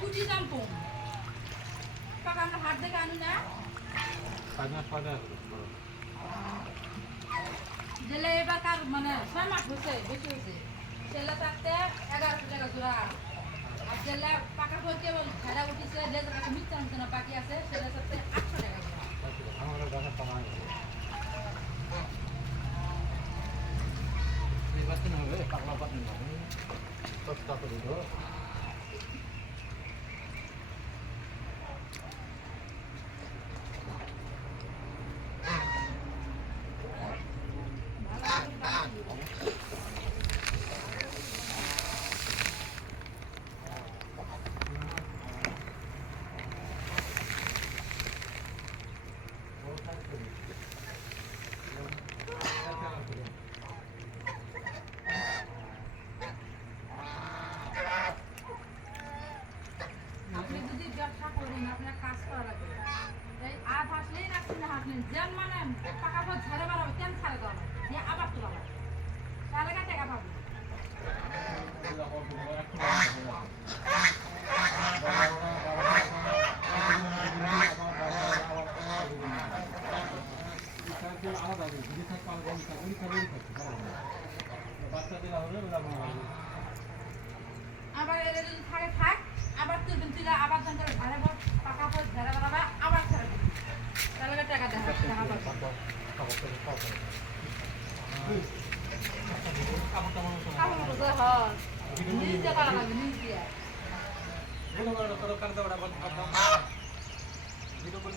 কুচি দাম কম টাকা আমরা হাট থেকে আনু না জেলে এবার কার মানে 6 মাস হচ্ছে বেশি হয়েছে জেলে থাকতে 1100 টাকা জোড়া আর জেলে পাকা করতে এবং ছেড়া উঠিছে যে টাকা মিথ্যা আনতে না বাকি আছে সেটা থাকতে 800 টাকা জোড়া আমার দেখা পাওয়া নির্বাচন হবে পাগলা পাত নির্বাচন সস্তা করে দিল আপনি যদি ব্যবসা করেন আপনার কাজ করা লাগবে এই আপ আসলেই রাখছেন না হাসলেন যেন মানে টাকা পর ঝাড়ে বাড়াবে কেন ছাড়ে দেওয়া দিয়ে আবার তোলা লাগবে তাহলে টাকা পাবে আলাদা যদি থাকে বাচ্চাদের আবার এদের যদি থাকে থাক আবার তুলবেন তুলে আবার দান করে ঝাড়ে বল টাকা পর ঝাড়ে বাড়াবে আবার ছেড়ে দেবে তাহলে টাকা দেয় টাকা পাবে কাপড় বসে হয় নিজে করা লাগবে নিজে ভিডিও করে